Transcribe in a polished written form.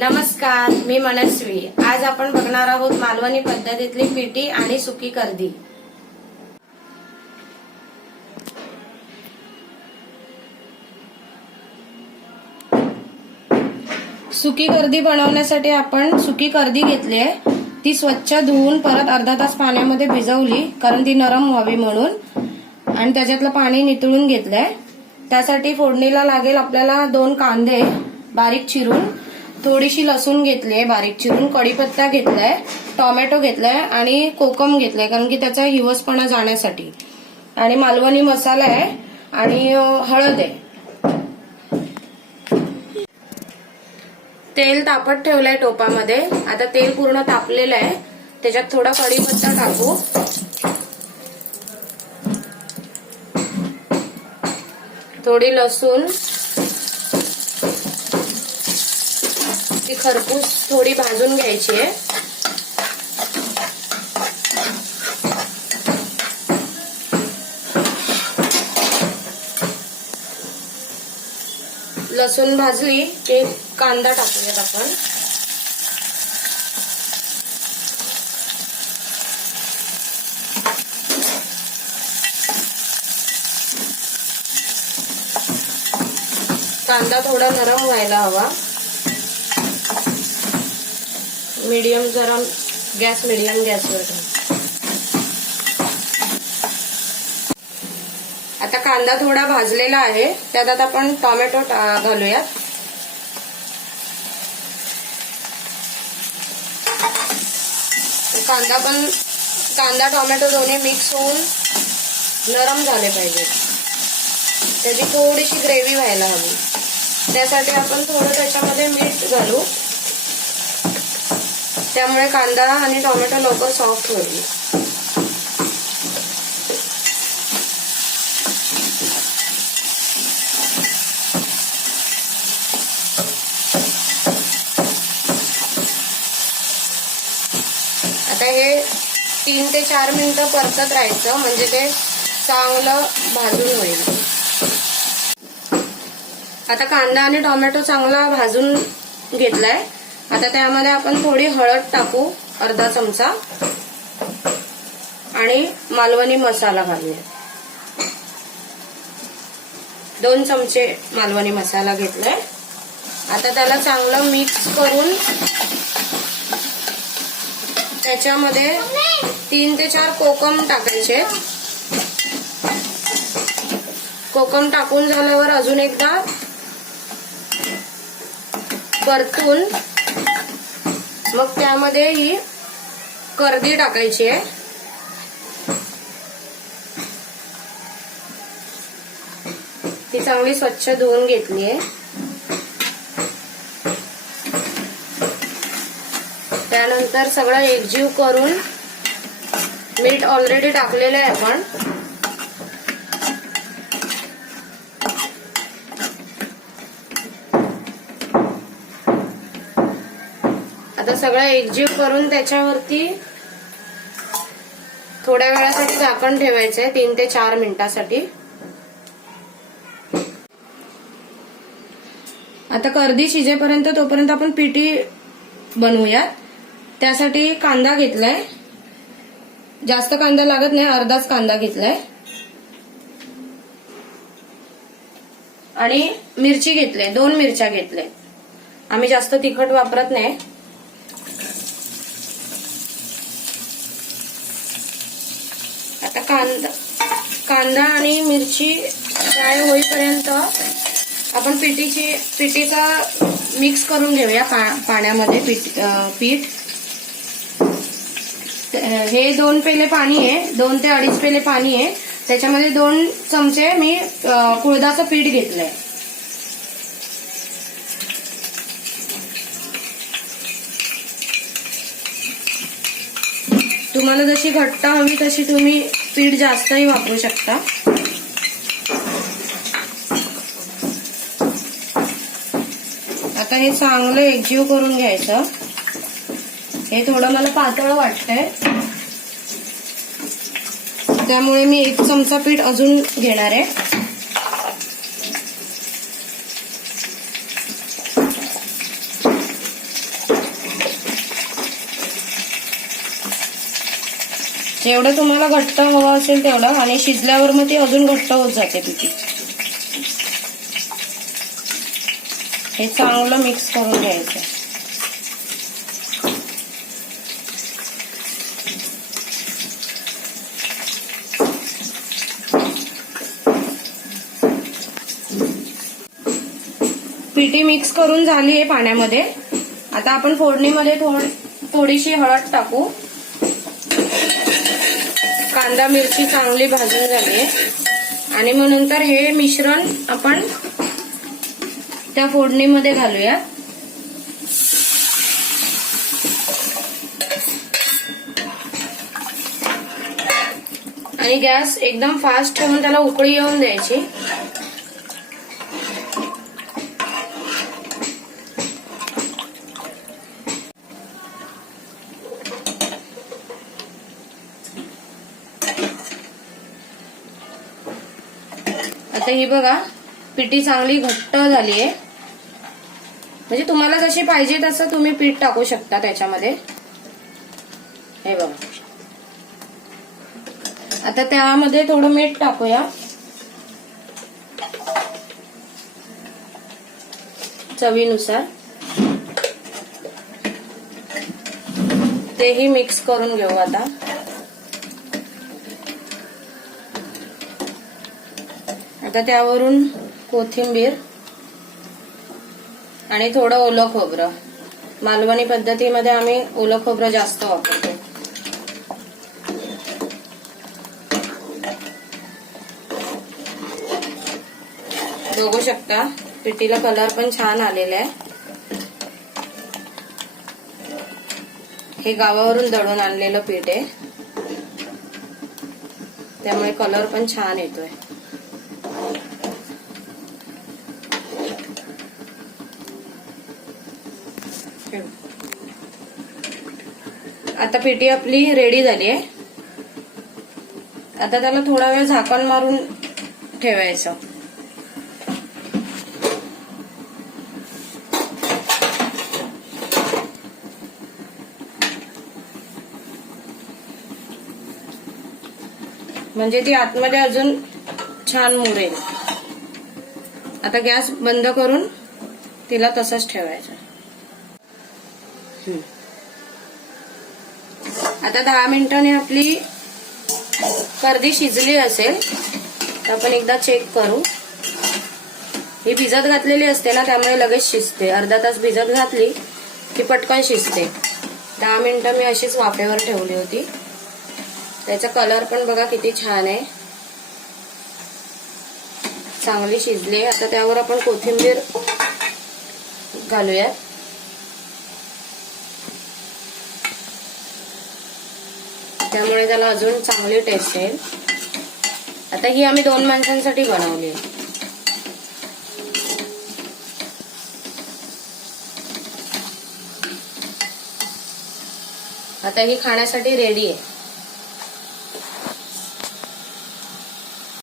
नमस्कार, मी मनस्वी। आज आपण बघणार आहोत मालवणी पद्धतीतली पिठी आणि सुकी कर्दी। सुकी कर्दी बनवण्यासाठी आपण सुकी कर्दी घेतली आहे। ती स्वच्छ धुवून परत अर्धा तास पाण्यामध्ये भिजवली, कारण ती नरम व्हावी म्हणून। आणि त्याच्यातलं पाणी नितळून घेतलंय। त्यासाठी फोडणीला लागेल आपल्याला 2 कांदे बारीक चिरून, थोडीशी लसूण घेतलीये बारीक चिरून, कढीपत्ता घेतलाय, टोमॅटो घेतलाय आणि कोकम घेतलाय, कारण की त्याचा हिवसपणा जाण्यासाठी। आणि मालवणी मसाला आहे आणि हळद आहे। तेल तापत ठेवलंय टोपामध्ये। आता तेल पूर्ण तापलेलं आहे, त्याच्यात थोडा कढीपत्ता टाकू, थोडी लसूण, ती खरपूस थोडी भाजून घ्यायची आहे। लसूण भाजली की कांदा टाकूयात आपण। कांदा थोडा नरम व्हायला हवा। मीडियम मीडियम गॅसवर ठेव। आता कांदा थोडा भाजलेला आहे, त्यात आता आपण टोमॅटो घालूयात। कांदा टोमॅटो दोन्ही मिक्स होऊन नरम झाले पाहिजे, त्याची थोडीशी ग्रेव्ही व्हायला हवी। त्यासाठी आपण थोडं त्याच्यामध्ये मीठ घालू, त्यामुळे कांदा आणि टोमॅटो लवकर सॉफ्ट होईल। आता हे 3 ते 4 मिनिटं परतत राहायचं, म्हणजे ते चांगलं भाजून होईल। आता कांदा आणि टोमॅटो चांगला भाजून घेतलाय। आता त्यामध्ये आपण थोडी हळद टाकू, अर्धा चमचा, आणि मालवणी मसाला घालूया। 2 चमचे मालवणी मसाला घेतलाय। आता त्याला चांगलं मिक्स करून त्याच्यामध्ये 3 ते 4 कोकम टाकायचे। कोकम टाकून झाल्यावर अजून एकदा परतून मग त्यामध्ये ही कर्दी टाकायची आहे। ती चांगली स्वच्छ धुवून घेतली आहे। त्यानंतर सगळं एकजीव करून, मीठ ऑलरेडी टाकलेलं आहे आपण, आता सगळं एकजीव करून त्याच्यावरती थोड्या वेळासाठी झाकण ठेवायचंय, 3 ते 4 मिनिटासाठी। आता कर्दी शिजेपर्यंत तोपर्यंत आपण पिठी बनवूयात। त्यासाठी कांदा घेतलाय, जास्त कांदा लागत नाही, अर्धाच कांदा घेतलाय, आणि मिरची घेतली, 2 मिरच्या घेतल्या। आम्ही जास्त तिखट वापरत नाही। आता कांदा आणि मिरची फ्राय होईपर्यंत आपण पिठीचा मिक्स करून घेऊया पाण्यामध्ये। पीठ हे 2 पेले पाणी आहे, 2 ते 2.5 पेले पाणी आहे। त्याच्यामध्ये 2 चमचे मी कुळथाचं पीठ घेतलंय। तुम्हाला जशी घट्ट हवी तशी तुम्ही पीठ जास्तही वापरू शकता। आता हे चांगलं एकजीव करून घ्यायचं। हे थोडं मला पातळ वाटतंय, त्यामुळे मी 1 चमचा पीठ अजून घेणार आहे। जेवढं तुम्हाला घट्ट हवं असेल तेवढं, आणि शिजल्यावर मग ती अजून घट्ट होत जाते पिठी. हे चांगलं मिक्स करून घ्यायचं. पिठी मिक्स करून झाली आहे पाण्यामध्ये. आता आपण फोडणीमध्ये थोडीशी हळद टाकू. कांदा मिरची चांगली भाजून झाली आहे, आणि मग नंतर हे मिश्रण आपण त्या फोडणीमध्ये घालूया. आणि गॅस एकदम फास्ट ठेवून त्याला उकळी येऊन द्यायची. आता ही बघा पिठी चांगली घट्ट झाली आहे. म्हणजे तुम्हाला जशी पाहिजे तसं तुम्ही पीठ टाकू शकता त्याच्यामध्ये. हे बघा. आता त्यामध्ये थोडं मीठ टाकूया, चवीनुसार. तेही मिक्स करून घेऊ आता. आता त्यावरून कोथिंबीर आणि थोडं ओलं खोबरं. मालवणी पद्धतीमध्ये आम्ही ओलं खोबरं जास्त वापरतो. बघू शकता पिठीला कलर पण छान आलेला आहे. हे गावावरून दळून आणलेलं पीठ आहे, त्यामुळे कलर पण छान येतोय. आता पिठी आपली रेडी झाली आहे. आता त्याला थोडा वेळ झाकण मारून ठेवायचं. म्हणजे ती आतमध्ये अजून छान मुरेल. आता गॅस बंद करून तिला तसंच ठेवायचं. आता 10 मिनिटांनी आपली कर्दी शिजली असेल तर आपण एकदा चेक करू. ही भिजत घातलेली असते ना, त्यामुळे लगेच शिजते. अर्धा तास भिजत घातली की पटकन शिजते. 10 मिनिटं मी अशीच वाफेवर ठेवली होती. त्याचा कलर पण बघा किती छान आहे, चांगली शिजली. आता त्यावर आपण कोथिंबीर घालूया. त्यामुळे त्याला अजून चांगली टेस्ट येईल. आता ही आम्ही 2 माणसांसाठी बनवली. आता ही खाण्यासाठी रेडी आहे.